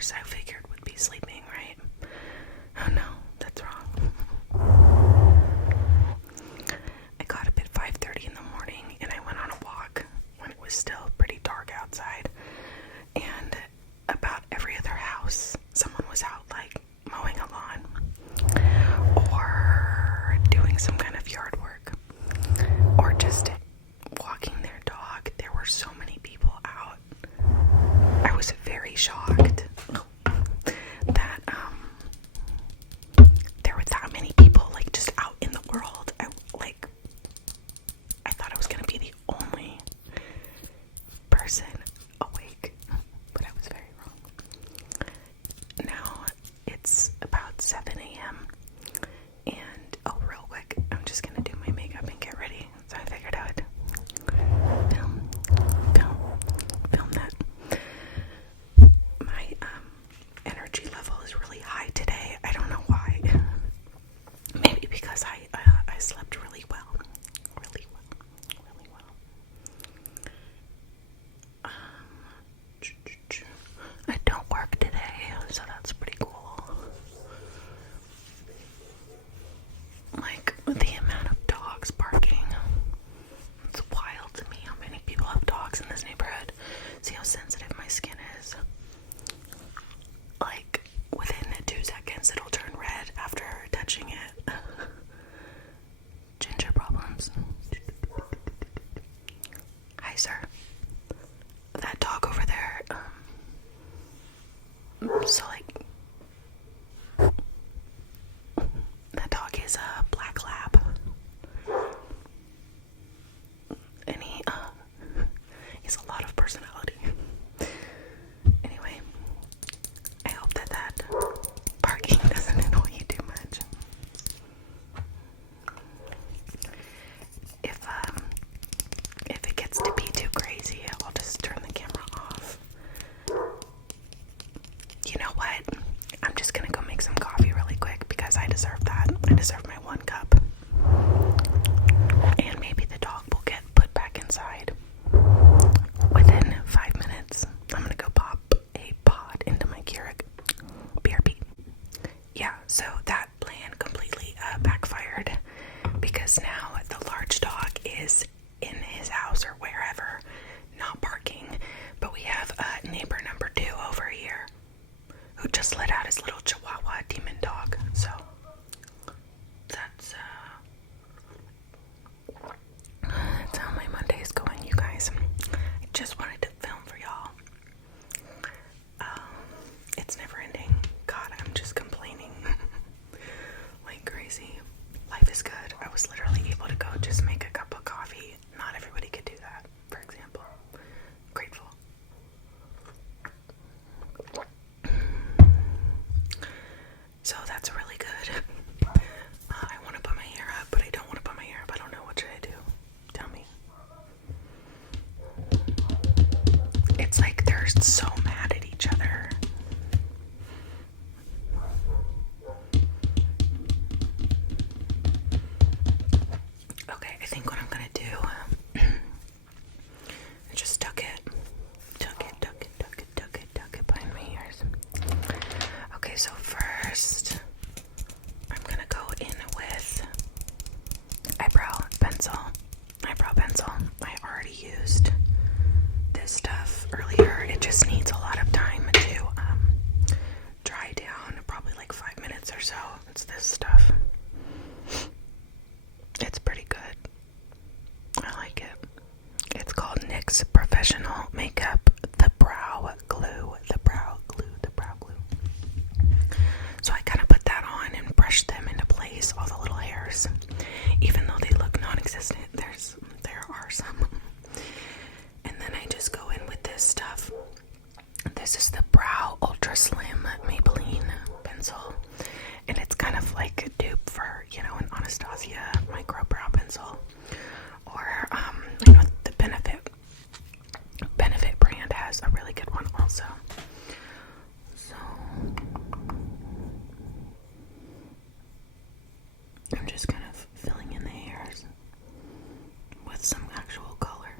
hours I figured would be sleeping, right? Oh no, that's wrong. I got up at 5:30 in the morning and I went on a walk when it was still pretty dark outside. And about every other house, someone was out like mowing a lawn or doing some kind of yard work or just walking their dog. There were so many people out. I was very shocked that there were that many people like just out in the world. I thought I was gonna be the only person awake, but I was very wrong. Now it's about 7 a.m. and real quick, I'm just gonna do my makeup and get ready. So I figured I would film that. My energy level is really high today. I don't know why. Maybe because I slept really well. I don't work today, so that's pretty cool. Like, the amount of dogs barking. It's wild to me how many people have dogs in this neighborhood. See how sensitive my skin is? Like, within 2 seconds it'll turn red after touching it. Ginger problems. Hi, sir. That dog over there, so like, that dog is a black lab, and he's a lot of personality. Anyway, I hope that barking doesn't annoy you too much. If it gets to be too crazy, I'll just turn the camera off. You know what? I'm just gonna go make some coffee really quick because I deserve that. I deserve my 1 cup. And maybe the dog will get put back inside within 5 minutes. I'm gonna go pop a pod into my Keurig BRB. Yeah, so that plan completely backfired because now the large dog is in his house or wherever, not barking, but we have neighbor number 2 over here who just let out his little Chihuahua demon dog. So that's how my Monday is going, you guys. I just wanted to film for y'all. It's never ending. God, I'm just complaining like crazy. Life is good. I was literally able to go just make a cup of coffee. Not everybody could do that, for example. Grateful. So that's really good. I want to put my hair up, but I don't want to put my hair up. I don't know. What should I do? Tell me. It's like they're so mad at each other. Okay, I think what I'm gonna do, I just tuck it behind my ears. Okay, so first, I'm gonna go in with eyebrow pencil. I already used this stuff earlier. It just needs a lot of time to dry down, probably like 5 minutes or so. It's this stuff. It's pretty good. I like it. It's called NYX Professional Makeup The Brow Glue. So I kind of put that on and brush them into place, all the little hairs. Even though they look non-existent, there are some. And then I just go in with this stuff. This is the Brow Ultra Slim Maybelline pencil. And it's kind of like a dupe for, an Anastasia micro brow pencil. Or, the Benefit brand has a really good one also. So I'm just kind of filling in the hairs with some actual color.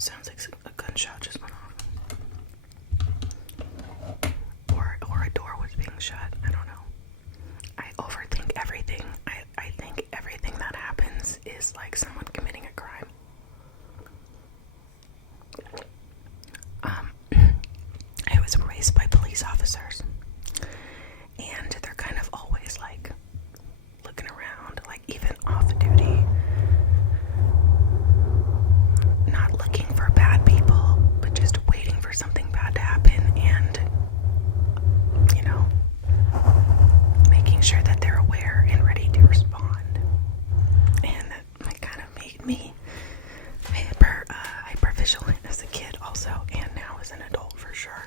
Sounds like a gunshot just went off. Or a door was being shut. I don't know. I overthink everything. I think everything that happens is like someone committing a crime. I was raised by police officers, and they're kind of always like looking around, like even off duty, not looking for bad people, but just waiting for something bad to happen, and you know, making sure that they're aware and ready to respond. And that kind of made me hyper vigilant as a kid also, and now as an adult for sure,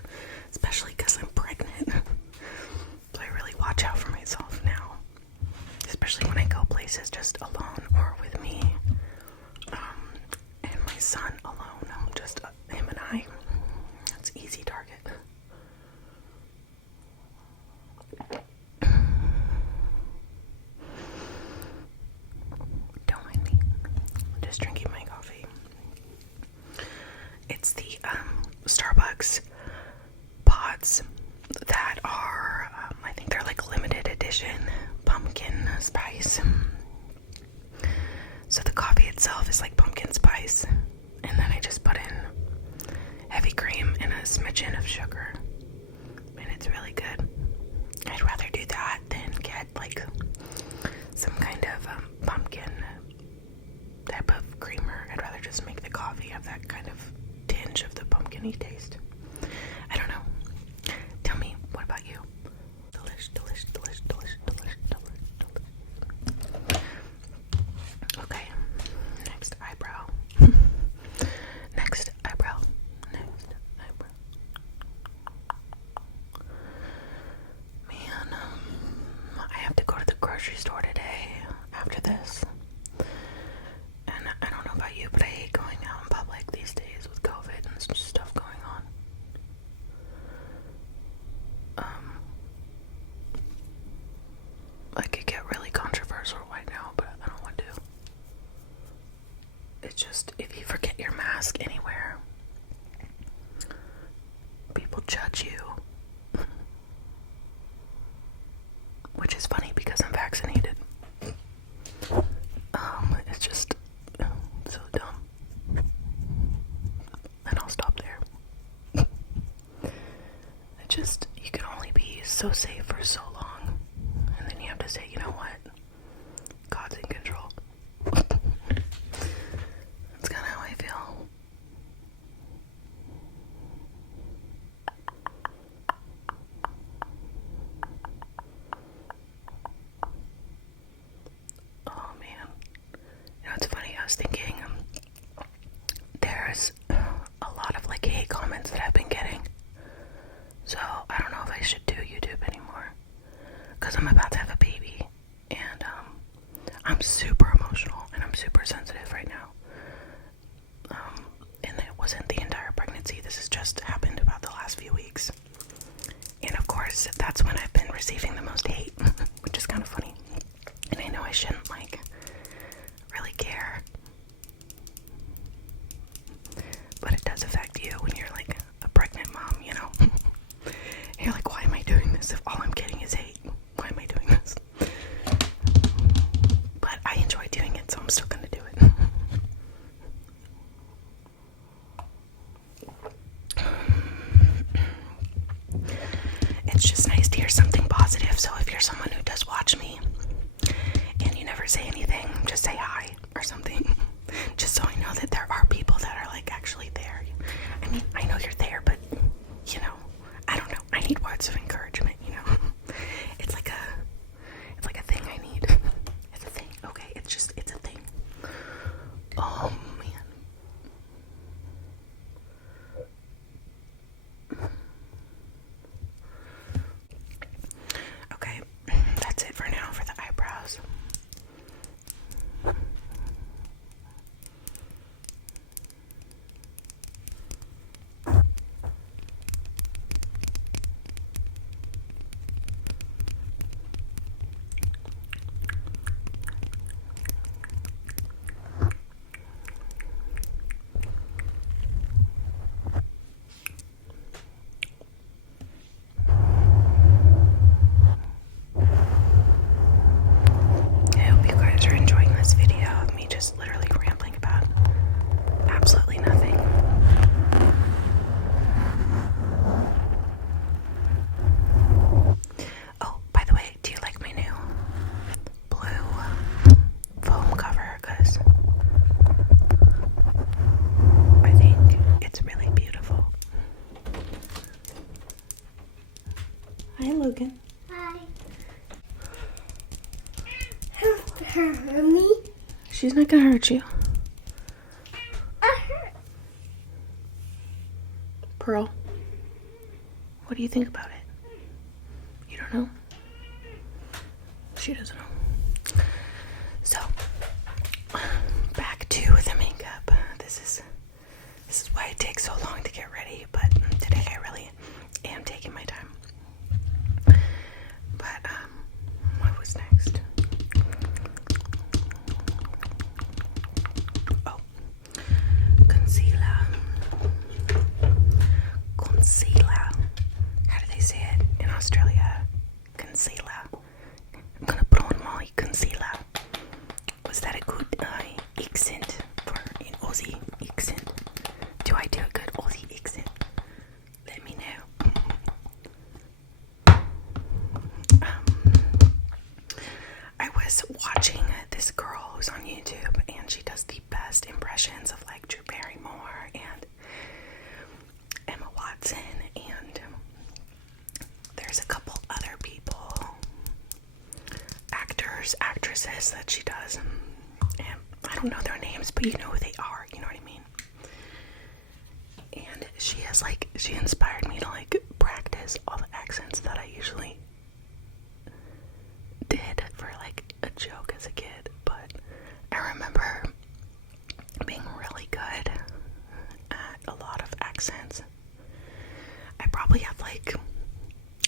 especially because I'm pregnant. So I really watch out for myself now, especially when I go places just alone or with me and my son alone. Just him and I. That's easy target. Don't mind me. I'm just drinking my coffee. It's the Starbucks pods that are, I think they're like limited edition pumpkin spice. So the coffee itself is like pumpkin spice, and then I just put in heavy cream and a smidgen of sugar, and it's really good. I'd rather do that than get like some kind of pumpkin type of creamer. I'd rather just make the coffee have that kind of tinge of the pumpkin-y taste. I don't know. Tell me, what about you? Delish. Okay, next eyebrow. Next eyebrow. Man, I have to go to the grocery store today after this. And I don't know about you, but I hate going out in public these days with COVID and stuff going on. I could get really controversial right now, but I don't want to. It's just, if you forget your mask anywhere, people judge you. Which is funny because I'm vaccinated. It's just so dumb. And I'll stop there. You can only be so safe for so long. And then you have to say, you know what? God's in control. That's kind of how I feel. Oh man. You know, it's funny, I was thinking, there's a lot of like hate comments that I've been getting. So I don't know if I should do YouTube anymore, because I'm about to have a baby, and I'm super emotional and I'm super sensitive right now. And it wasn't the entire pregnancy. This has just happened about the last few weeks. And of course, that's when I've been receiving the most hate, which is kind of funny. And I know I shouldn't like really care, but it does affect you when you're like a pregnant mom, you know. And you're like, why am I doing this if all I'm getting is hate? Why am I doing this? But I enjoy doing it, so I'm still gonna do it. It's just nice to hear something positive. So if you're someone who does watch me and you never say anything, just say hi or something, just so I know that there are people that are like actually there. I mean, I know you're there, but you know, I don't know, I need words of encouragement, you know. It's like a thing I need. It's a thing, okay? It's a thing. Oh man. Okay, that's it for now for the eyebrows. She's not gonna hurt you. Pearl, what do you think about it? You don't know? She doesn't know. So, back to the makeup. This is why it takes so long to get ready, but today I really am taking my time. But, what was next? Oh, concealer. Concealer. How do they say it in Australia? Concealer. I'm gonna put on my concealer. Was that a good accent for an Aussie accent? Do I do a good Aussie accent? Let me know. I was watching this girl who's on YouTube, and she does the best impressions of like Drew Barrymore and Emma Watson, and there's a couple other people, actors, actresses that she does, and I don't know their names, but you know who they are, you know what I mean? And she inspired me to like practice all the accents that I usually did for like a joke as a kid, but I remember being really good at a lot of accents. I probably have like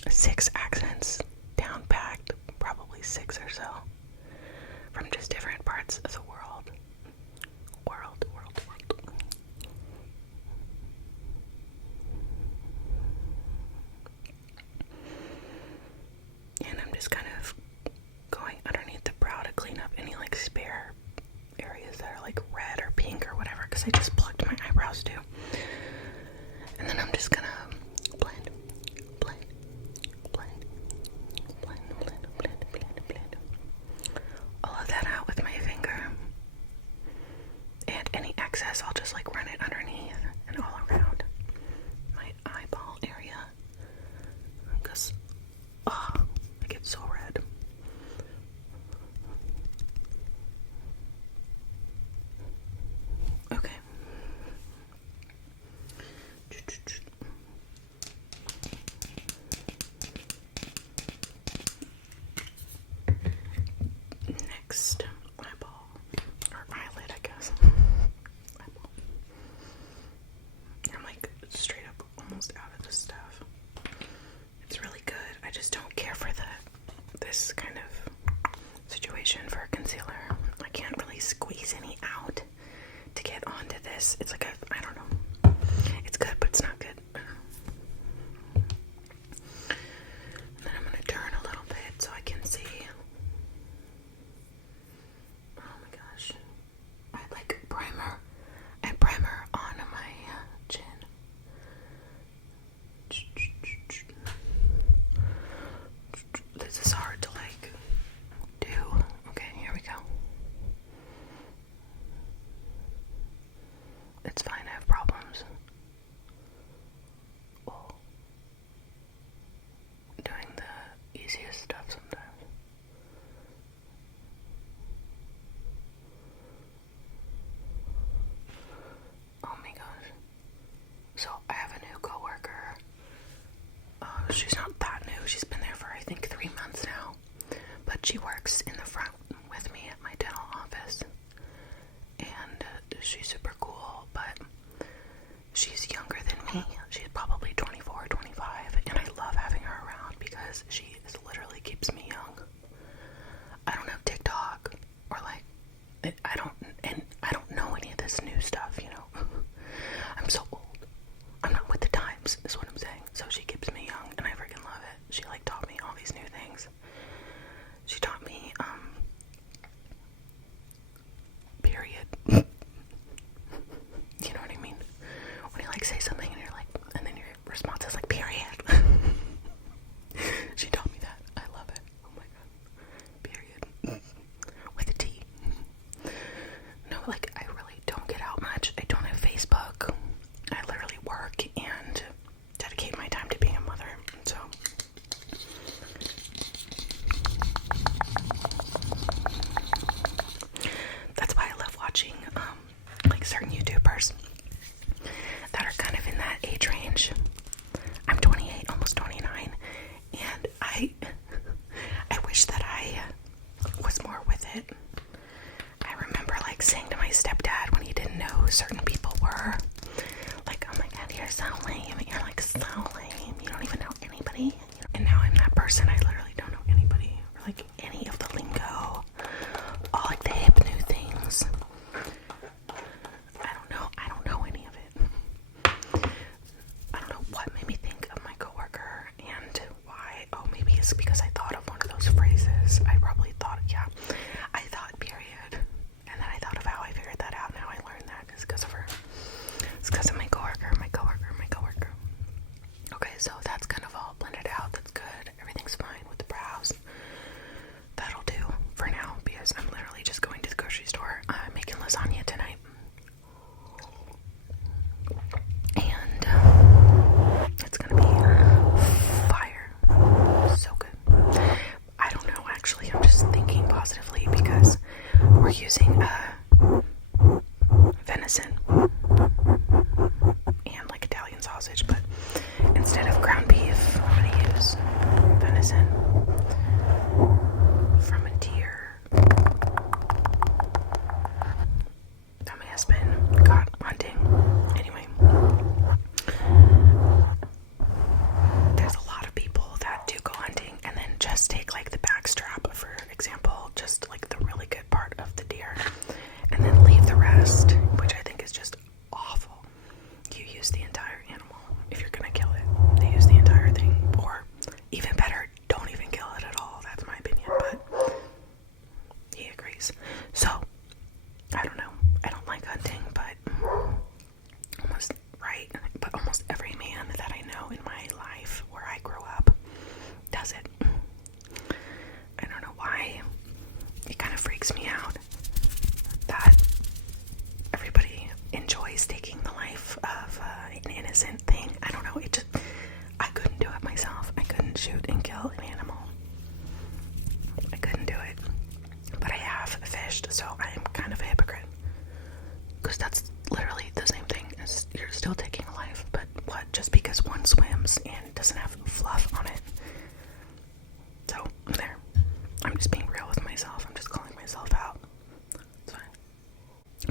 6 accents down packed, probably 6 or so, from just different parts of the world. And I'm just kind of going underneath the brow to clean up any like spare areas that are like red or pink or whatever, because I just plucked my eyebrows too. And then I'm just gonna blend all of that out with my finger. And any excess, I'll just like run it underneath and all around my eyeball area, because I get so red. Okay. Next, eyeball, or eyelid, I guess. Eyeball. I'm like straight up almost out of this stuff. It's really good. I just don't care for this kind of situation for a concealer. I can't really squeeze any out to get onto this. It's like I don't know. It's good, but it's not good. And then I'm gonna turn a little bit so I can see. Oh my gosh. I like primer. I primer on my chin. This is hard to like do. Okay, here we go. It's fine, I have problems. Oh. Doing the easiest stuff sometimes. Oh my gosh. So I have a new coworker. She's not that new. She's been there for I think 3 months now. But she works in the front with me at my dental office. And she's super cool, but she's younger than me. She's probably 24, 25, and I love having her around because she literally keeps me young. I don't have TikTok or like I don't know any of this new stuff, you know. I'm so old. I'm not with the times, is what I'm saying. So she keeps me young, and I freaking love it. She like taught me all these new things. She taught me period. You know what I mean? When you like say something and you're like, and then your response is like period. She taught me like certain YouTubers that are kind of in that age range. I'm 28, almost 29, and I wish that I was more with it. I remember like saying to my stepdad when he didn't know who certain people were, like, oh my god, you're so lame, you're like so lame, you don't even know anybody. And now I'm that person. I literally don't know anybody, or like any of the lingo, all like the hip new things. I don't know any of it. I don't know what made me think of my coworker and why. Oh, maybe it's because I thought of one of those phrases. I probably thought, yeah, I thought period. And then I thought of how I figured that out. Now I learned that it's because of her. It's because of my coworker. Okay, so that's kind of all blended out. That's good. Everything's fine with the brows. That'll do for now because I'm literally just going to the grocery store. I'm making lasagna tonight. And it's gonna be fire. So good. I don't know, actually. I'm just thinking positively because we're using venison and like Italian sausage, but instead of ground beef, I'm gonna use venison from a deer that my husband got hunting. Anyway, there's a lot of people that do go hunting and then just take like the back strap, for example, just like the really good part of the deer, and then leave the rest, which I think is just awful. You use the entire animal if you're gonna kill it. They use the entire thing, or even better, don't even kill it at all. That's my opinion, but he agrees. So I don't know. I don't like hunting, but almost every man that I know in my life where I grew up does it. I don't know why. It kind of freaks me out that everybody enjoys taking the life of an innocent thing. I don't know. I couldn't do it myself. I couldn't shoot and kill an animal. I couldn't do it. But I have fished, so I'm kind of a hypocrite. Because that's literally the same thing as you're still taking a life. But what? Just because one swims and doesn't have fluff on it. So, I'm there. I'm just being real with myself. I'm just calling myself out. It's fine.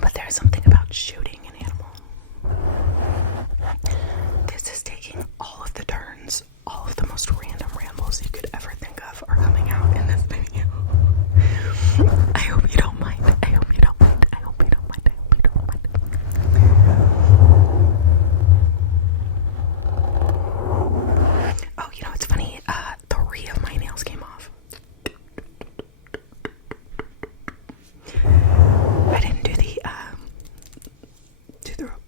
But there's something about shooting an animal. This is taking all of the turns. All of the most random rambles you could ever think of are coming out in this video. I hope you don't mind. I hope you don't mind. I hope you don't mind. I hope you don't mind. Oh, you know, it's funny. 3 of my nails came off. I didn't do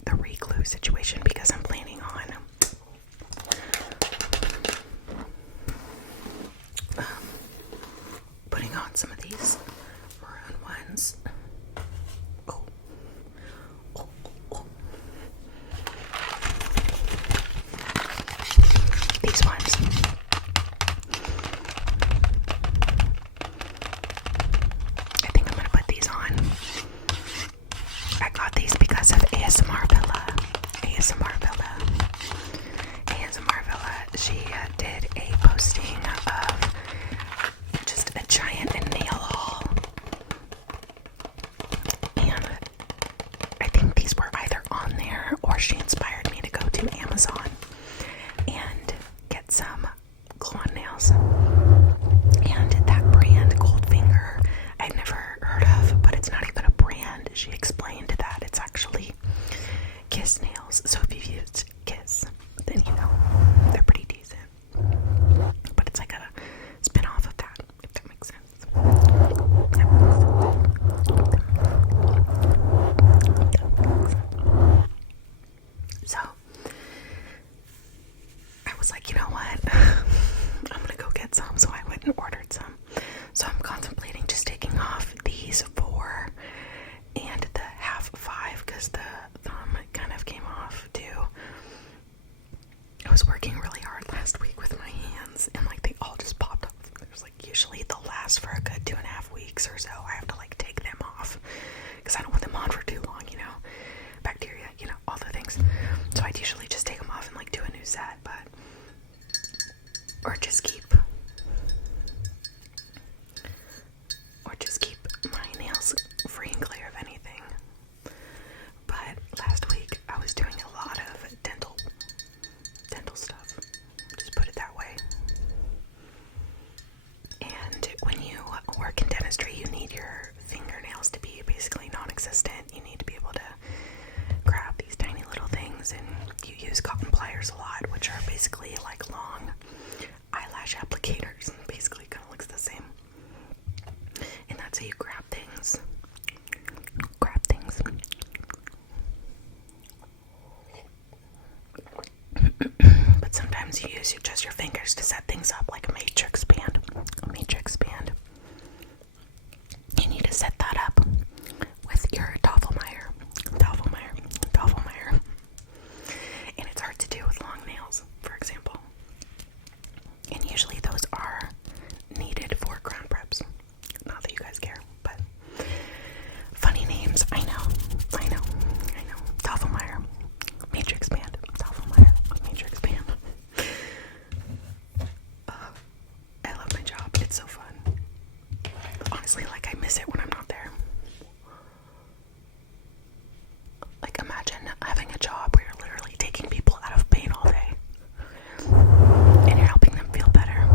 the re-glue situation because I'm planning on putting on some of these maroon ones. Oh. These ones. I think I'm gonna put these on. I got these because of ASMR Villa. She did a posting of just a giant nail haul. And I think these were either on there or she inspired me to go to Amazon and get some glue-on nails. And that brand, Goldfinger, I'd never heard of, but it's not even a brand. She explained that it's actually Kiss nails. So if you've used Kiss, then you know they're pretty decent. But it's like a spin-off of that, if that makes sense. use just your fingers to set things up, like a matrix band. A matrix band. You need to set that up with your Doppelmayr. And it's hard to do with long nails, for example. And usually those are needed for crown preps. Not that you guys care, but funny names. I know. Doppelmayr. Matrix band. Doppelmayr. Matrix band. I love my job. It's so fun. Honestly, like, I miss it when I'm not there. Like, imagine having a job where you're literally taking people out of pain all day. And you're helping them feel better.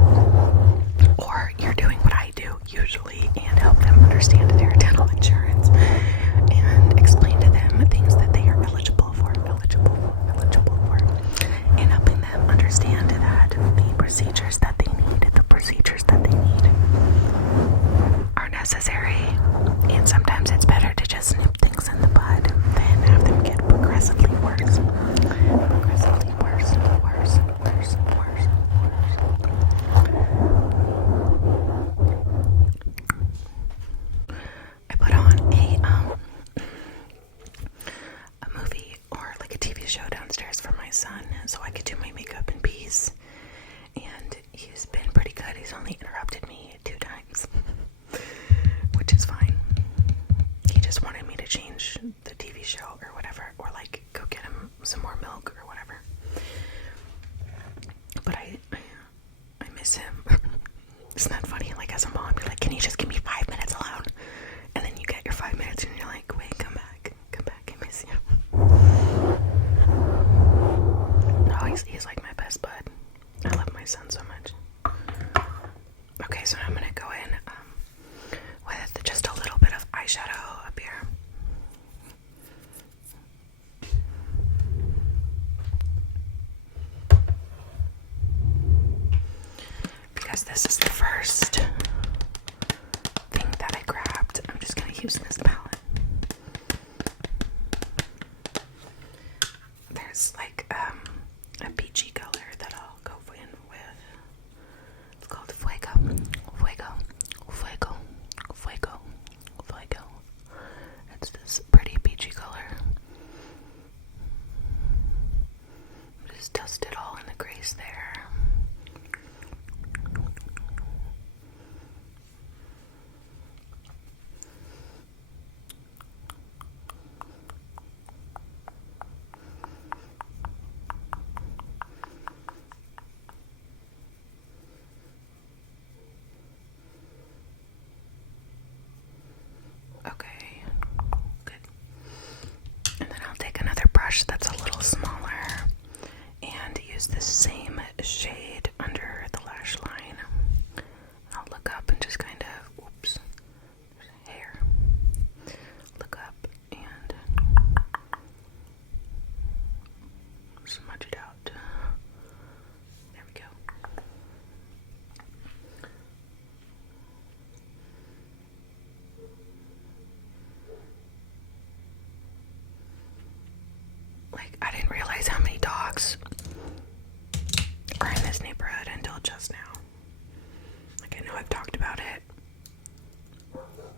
Or you're doing what I do, usually, and help them understand their dental insurance. And explain to them things that they are eligible for. And helping them understand that the procedures that they need are necessary, and sometimes it's better to just nip things in the bud than have them get progressively worse. I put on a movie or like a TV show downstairs for my son so I could do my makeup in peace. And he's been pretty good. He's only interrupted me 2 times, which is fine. He just wanted me to change the TV show or whatever, or like go get him some more milk or whatever. But I miss him. Isn't that funny? Like, as a mom, you're like, can you just give me 5 minutes alone? And then you get your 5 minutes and you're like, wait, come back, I miss you. No, he's like my best bud. I love my son so much. Okay, so I'm gonna go in with just a little bit of eyeshadow up here. Because this is the first thing that I grabbed, I'm just gonna use this palette. There's like a peachy color that I'll go in with. It's called Fuego. It's this pretty peachy color. Just dust it all in the crease there. Okay, good. And then I'll take another brush that's a little smaller and use the same shade under the lash line. I'll look up and just kind of, oops, there's a hair. Look up and smudge it out. There we go. Like, I didn't realize how many dogs are in this neighborhood until just now. Like, I know I've talked about it,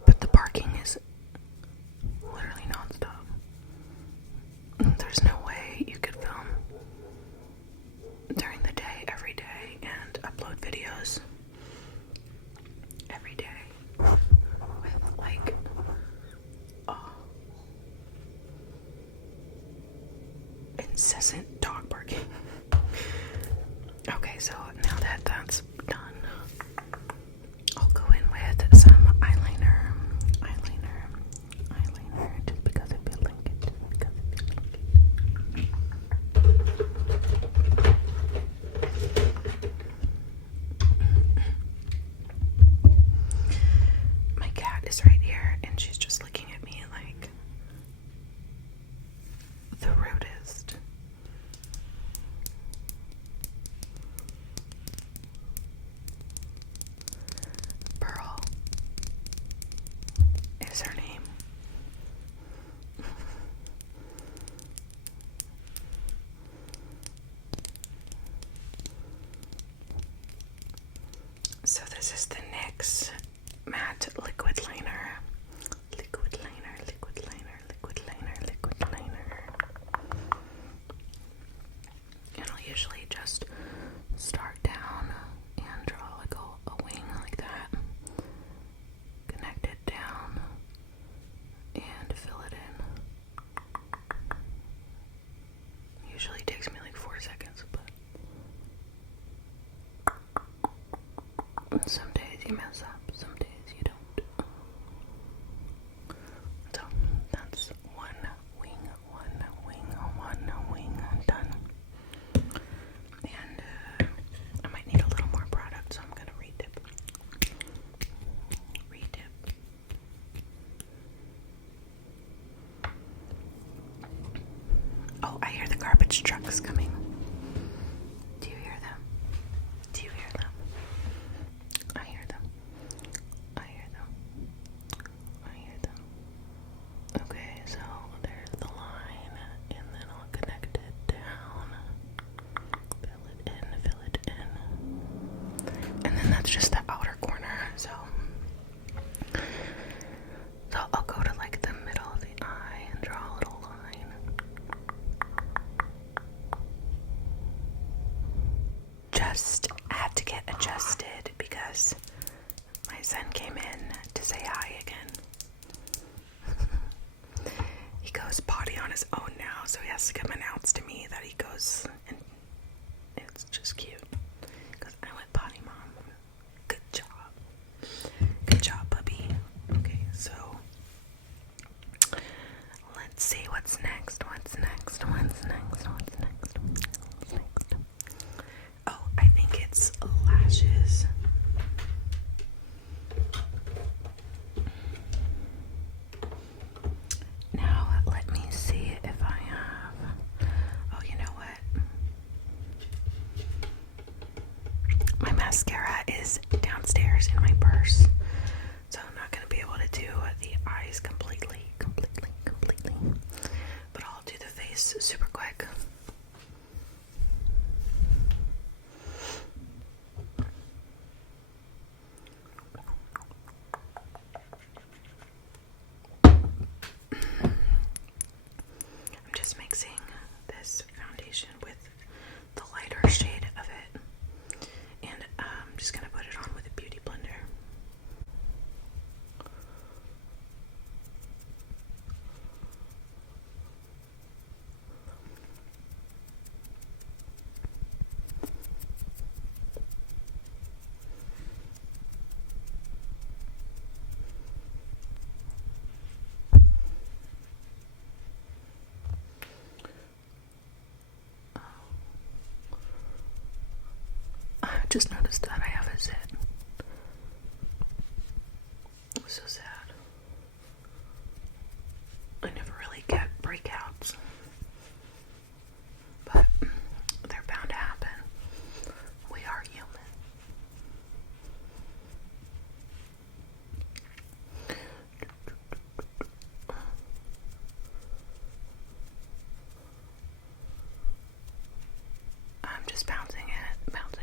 but the barking is literally nonstop. There's no way you could film during the day, every day, and upload videos every day with, like, incessant dog barking. Okay, so now that that's done, I'll go in with some eyeliner, just because I feel like it, My cat is right here, and she's just looking at me like the rudest. this is the NYX Matte Liquid Liner. Liquid Liner, Liquid Liner, Liquid Liner, Liquid Liner. And I'll usually just start down and draw like a wing like that. Connect it down and fill it in. Usually takes me like 4 seconds, but some days you mess up, some days you don't. So that's one wing done. And I might need a little more product, so I'm gonna re-dip. Oh, I hear the garbage trucks coming. Do you hear them? Do you hear them? I hear them. I hear them. I hear them. Okay, so there's the line, and then I'll connect it down. Fill it in. And then that's just the outer corner, so I'll go to like the middle of the eye and draw a little line. Just had to get adjusted because my son came in to say hi again. He goes potty on his own now, so he has to come announce to me that he goes, and it's just cute. Because I went potty, Mom. Good job. Good job, puppy. Okay, so let's see what's next. Oh, I think it's lashes. Now, let me see if I have... Oh, you know what? My mascara is downstairs in my purse, so I'm not going to be able to do the eyes completely. But I'll do the face super quick. I'm just mixing this foundation with the lighter shade of it, and I'm just going to put it on with a beauty blender. I just noticed that I have a zit. So sad. I never really get breakouts, but they're bound to happen. We are human. I'm just bouncing it, bouncing.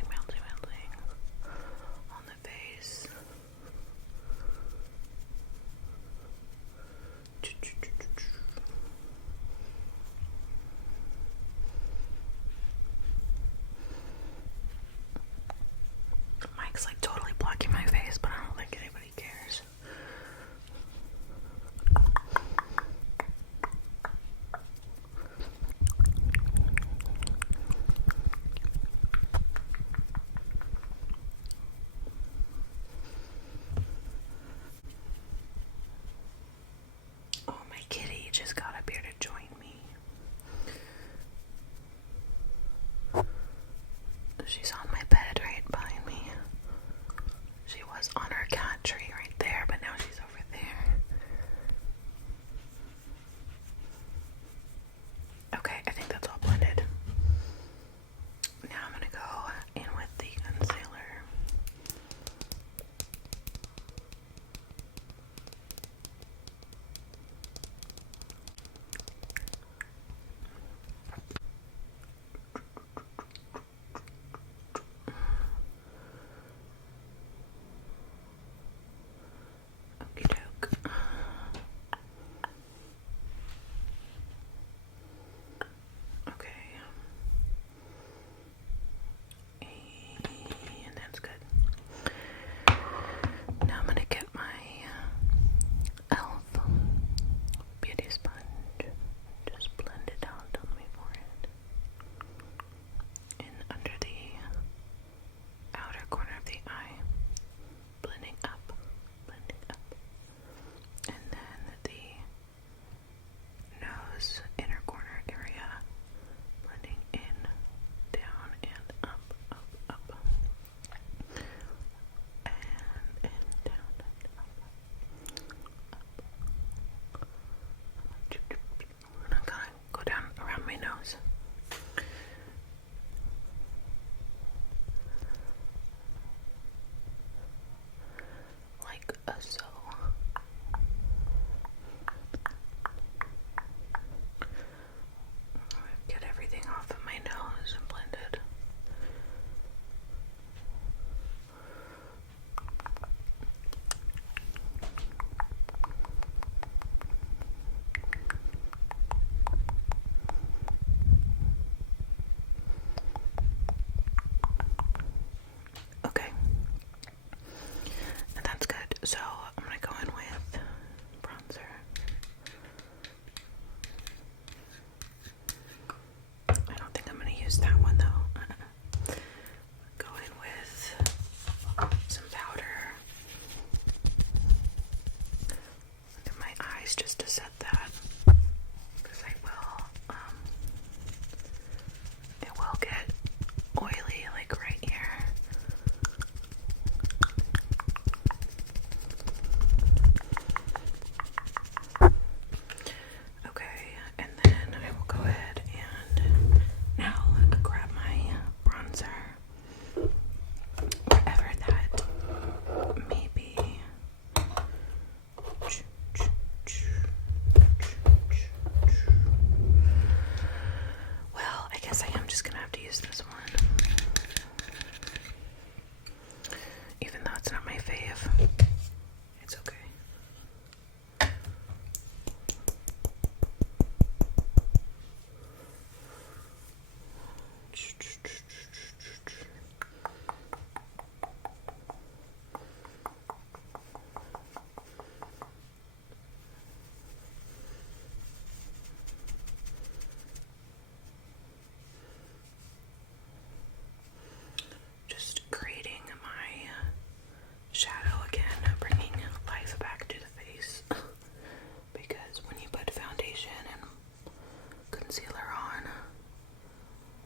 concealer on,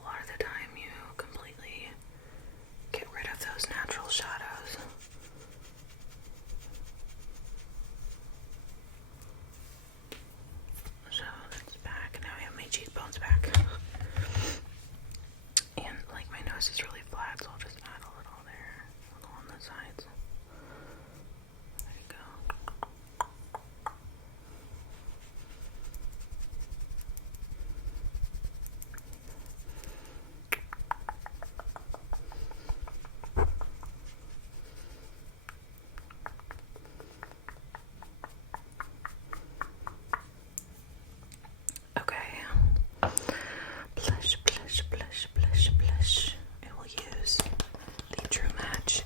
a lot of the time you completely get rid of those natural shadows. So that's back. Now I have my cheekbones back. And like my nose is really flat, so I'll just add a little there, a little on the sides. There you go. Blush, blush, blush, blush, blush. I will use the True Match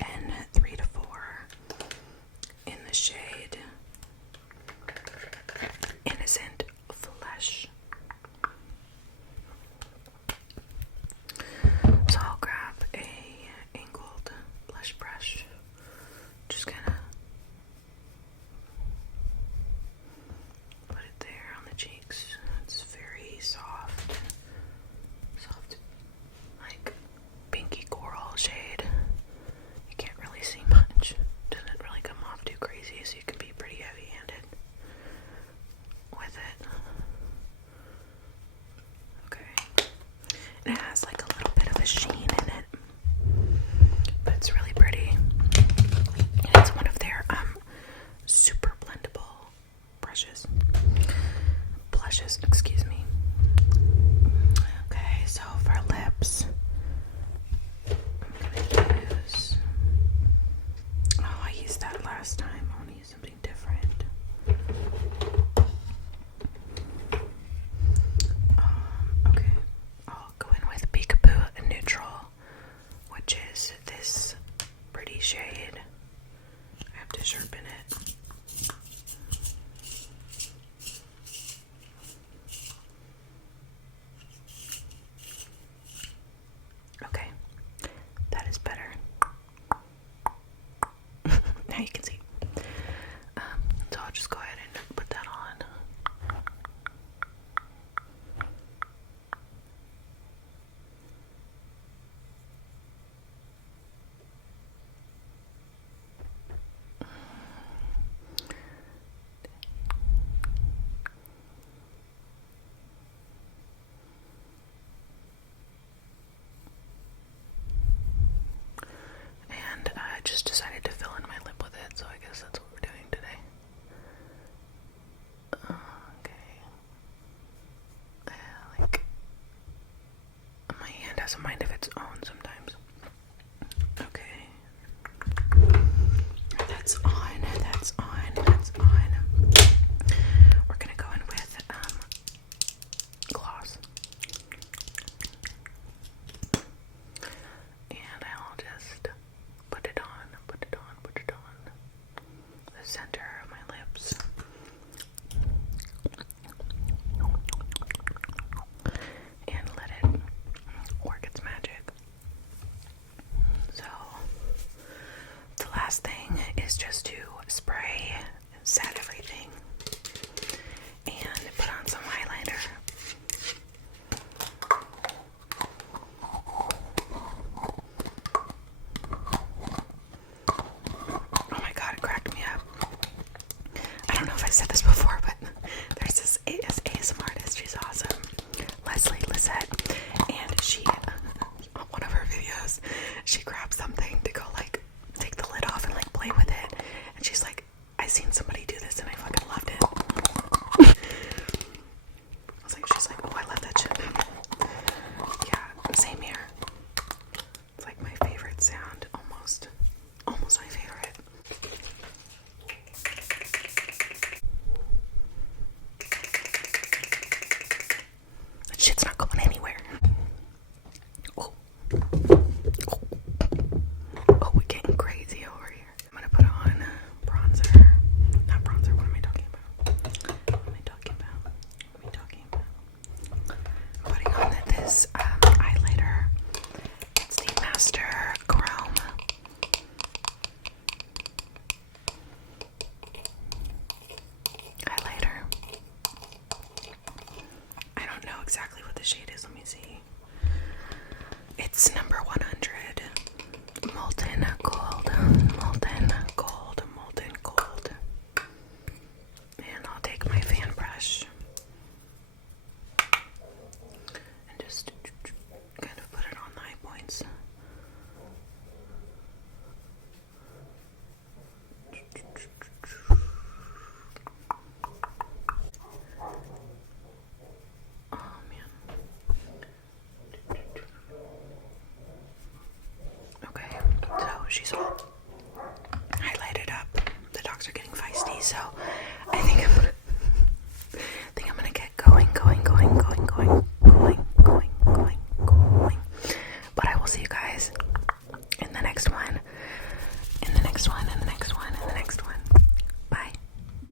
N3 to 4 in the shade Innocent Flesh. So I'll grab a angled blush brush, just gonna put it there on the cheeks. It's very soft, like pinky coral shade. You can't really see much. Doesn't really come off too crazy, so you can be pretty heavy-handed with it. Okay. It has like a little bit of a sheen in it, but it's really pretty. And it's one of their super blendable blushes, excuse me. Okay, so for lips, I'm gonna use, I used that last time. I want to use something different. Okay, I'll go in with Peekaboo Neutral, which is this pretty shade. I have to sharpen it. Okay, that is better. Now you can see. So I'll just go ahead and put that on. And I just decided to fill in my lip with it, so I guess that's what we're doing today. Okay. Like, my hand has a mind of its own sometimes. Okay. That's on, that's on, that's on. We're gonna go in with gloss. And I'll just put it on, put it on, put it on the center of my lips. And let it work its magic. So the last thing is just to spray, set everything, and put on some highlighter. Oh my god, it cracked me up. I don't know if I said this before, but there's this ASMR artist. She's awesome. Leslie Lissette. And she, on one of her videos, she grabs something to go like take the lid off and like play with it. And she's like, I seen somebody do this and I fucking loved it. She's like, oh, I love that shit. Yeah, same here. It's like my favorite sound, almost my favorite. That shit's not going anywhere. Oh, we're getting crazy over here. I'm gonna put on bronzer. Not bronzer, what am I talking about? I'm putting on this highlighter. It's the Master Chrome. Highlighter. I don't exactly what the shade is. Let me see. It's number 100. Molten Gold. Molten